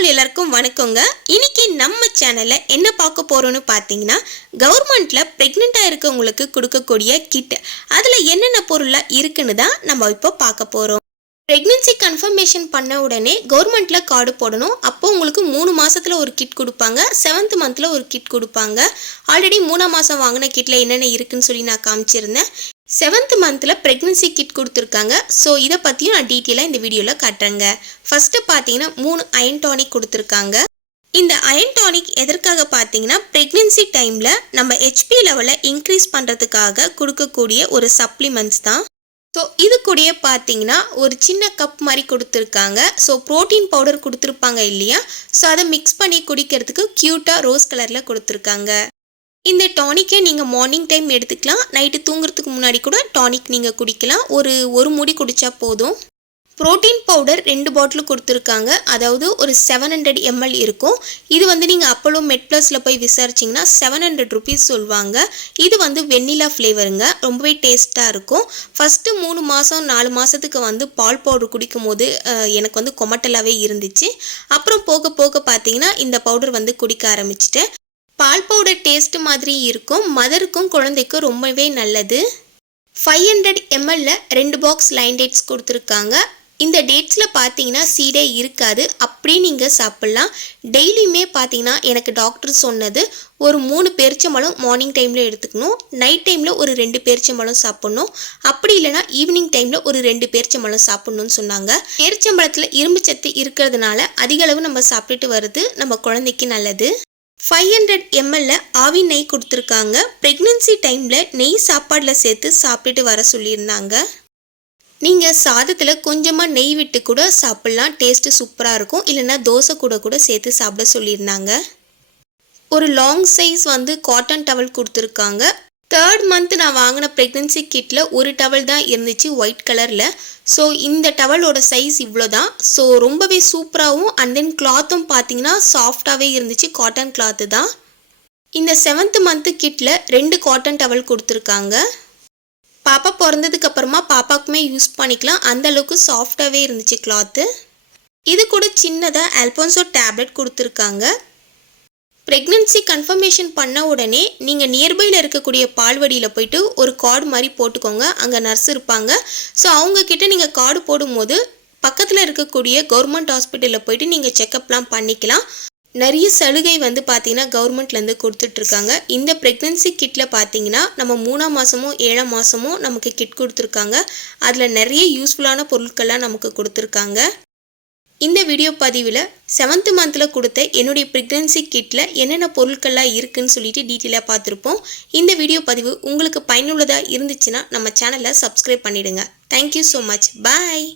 All எல்லாருக்கும் வணக்கங்க. இன்னைக்கு நம்ம சேனல்ல என்ன பார்க்க போறோம்னு பார்த்தீங்கன்னா, கவர்மெண்ட்ல பிரெக்னெண்டா இருக்கவங்களுக்கு கொடுக்கக்கூடிய கிட் அதுல என்னென்ன பொருள்லாம் இருக்குன்னு தான் நம்ம இப்போ பார்க்க போறோம். பிரெக்னன்சி கன்ஃபர்மேஷன் பண்ண உடனே கவர்மெண்ட்ல கார்டு போடணும். அப்போ உங்களுக்கு 3 மாசத்துல ஒரு கிட் கொடுப்பாங்க, 7th மந்த்ல ஒரு கிட் கொடுப்பாங்க. ஆல்ரெடி 3ஆம் மாசம் வாங்கின கிட்ல என்னென்ன இருக்குன்னு சொல்லி நான் காமிச்சிருந்தேன். 7th மந்த்ல பிரெக்னன்சி கிட் கொடுத்துருக்காங்க. ஸோ இதை பற்றியும் நான் டீட்டெயிலாக இந்த வீடியோவில் காட்டுறேங்க. ஃபஸ்ட்டு பார்த்தீங்கன்னா 3 அயன் டானிக் கொடுத்துருக்காங்க. இந்த அயன் டானிக் எதற்காக பார்த்தீங்கன்னா, ப்ரெக்னென்சி டைமில் நம்ம ஹெச்பி லெவலை இன்க்ரீஸ் பண்ணுறதுக்காக கொடுக்கக்கூடிய ஒரு சப்ளிமெண்ட்ஸ் தான். ஸோ இது கூடயே பார்த்தீங்கன்னா ஒரு சின்ன கப் மாதிரி கொடுத்துருக்காங்க. ஸோ ப்ரோட்டீன் பவுடர் கொடுத்துருப்பாங்க இல்லையா, ஸோ அதை மிக்ஸ் பண்ணி குடிக்கிறதுக்கு க்யூட்டாக ரோஸ் கலரில் கொடுத்துருக்காங்க. இந்த டானிக்கை நீங்கள் மார்னிங் டைம் எடுத்துக்கலாம், நைட்டு தூங்குறதுக்கு முன்னாடி கூட டானிக் நீங்கள் குடிக்கலாம். ஒரு மூடி குடித்தா போதும். ப்ரோட்டீன் பவுடர் 2 பாட்டில் கொடுத்துருக்காங்க, அதாவது ஒரு 700 ml இருக்கும். இது நீங்கள் அப்போலோ மெட்ப்ளஸில் போய் விசாரிச்சிங்கன்னா 700 rupees சொல்லுவாங்க. இது வெண்ணிலா ஃப்ளேவருங்க, ரொம்பவே டேஸ்ட்டாக இருக்கும். ஃபஸ்ட்டு 3 மாதம் 4 மாதத்துக்கு பால் பவுடர் குடிக்கும் போது எனக்கு கொமட்டலாகவே இருந்துச்சு. அப்புறம் போக போக பார்த்தீங்கன்னா இந்த பவுடர் குடிக்க ஆரம்பிச்சிட்டேன். பால் பவுடர் டேஸ்ட் மாதிரி இருக்கும், மதருக்கும் குழந்தைக்கும் ரொம்பவே நல்லது. 500 ml 2 பாக்ஸ் லைன் டேட்ஸ் கொடுத்துருக்காங்க. இந்த டேட்ஸில் பார்த்தீங்கன்னா சீடே இருக்காது, அப்படியே நீங்கள் சாப்பிட்லாம். டெய்லியுமே பார்த்தீங்கன்னா எனக்கு டாக்டர் சொன்னது ஒரு 3 பேரிச்சம்பழம் மார்னிங் டைமில் எடுத்துக்கணும், நைட் டைமில் ஒரு 2 பேரிச்சம்பழம் சாப்பிட்ணும், அப்படி இல்லைனா ஈவினிங் டைமில் ஒரு 2 பேரிச்சம்பழம் சாப்பிட்ணுன்னு சொன்னாங்க. பேரிச்சம்பழத்தில் இரும்பு சத்து இருக்கிறதுனால அதிக அளவு நம்ம சாப்பிட்டுட்டு வருது, நம்ம குழந்தைக்கு நல்லது. 500 ml ஆவி நெய் கொடுத்துருக்காங்க. ப்ரெக்னென்சி டைமில் நெய் சாப்பாடில் சேர்த்து சாப்பிட்டுட்டு வர சொல்லியிருந்தாங்க. நீங்கள் சாதத்தில் கொஞ்சமாக நெய் விட்டு கூட சாப்பிட்லாம், டேஸ்ட்டு சூப்பராக இருக்கும். இல்லைன்னா தோசை கூட சேர்த்து சாப்பிட சொல்லியிருந்தாங்க. ஒரு லாங் சைஸ் காட்டன் டவல் கொடுத்துருக்காங்க. 3rd மந்த் நான் வாங்கின ப்ரெக்னென்சி கிட்டில் ஒரு டவல் தான் இருந்துச்சு ஒயிட் கலரில். ஸோ இந்த டவலோட சைஸ் இவ்வளோ தான். ஸோ ரொம்பவே சூப்பராகவும் அண்ட் தென் கிளாத்தும் பார்த்தீங்கன்னா சாஃப்டாகவே இருந்துச்சு, காட்டன் கிளாத்து தான். இந்த 7th மந்த் கிட்டில் 2 காட்டன் டவல் கொடுத்துருக்காங்க. பாப்பா பிறந்ததுக்கப்புறமா பாப்பாக்குமே யூஸ் பண்ணிக்கலாம், அந்தளவுக்கு சாஃப்டாகவே இருந்துச்சு கிளாத்து. இது கூட சின்னதாக அல்போன்சோ டேப்லெட் கொடுத்துருக்காங்க. ப்ரெக்னென்சி கன்ஃபர்மேஷன் பண்ண உடனே நீங்கள் நியர்பையில் இருக்கக்கூடிய பால்வடியில் போயிட்டு ஒரு கார்டு மாதிரி போட்டுக்கோங்க, அங்கே நர்ஸ் இருப்பாங்க. ஸோ அவங்கக்கிட்ட நீங்கள் கார்டு போடும்போது பக்கத்தில் இருக்கக்கூடிய கவர்மெண்ட் ஹாஸ்பிட்டலில் போயிட்டு நீங்கள் செக்கப்லாம் பண்ணிக்கலாம். நிறைய சலுகை பார்த்தீங்கன்னா கவர்மெண்ட்லேருந்து கொடுத்துட்ருக்காங்க. இந்த ப்ரெக்னென்சி கிட்டில் பார்த்தீங்கன்னா நம்ம 3ஆம் மாதமோ 7ஆம் மாதமோ நமக்கு கிட் கொடுத்துருக்காங்க. அதில் நிறைய யூஸ்ஃபுல்லான பொருட்கள்லாம் நமக்கு கொடுத்துருக்காங்க. இந்த வீடியோ பதிவில் 7th மந்தில் கொடுத்த என்னுடைய ப்ரெக்னென்சி கிட்டில் என்னென்ன பொருட்கள்லாம் இருக்குதுன்னு சொல்லிட்டு டீட்டெயிலாக பார்த்துருப்போம். இந்த வீடியோ பதிவு உங்களுக்கு பயனுள்ளதாக இருந்துச்சுன்னா நம்ம சேனலை சப்ஸ்கிரைப் பண்ணிவிடுங்க. Thank you so much. பாய்.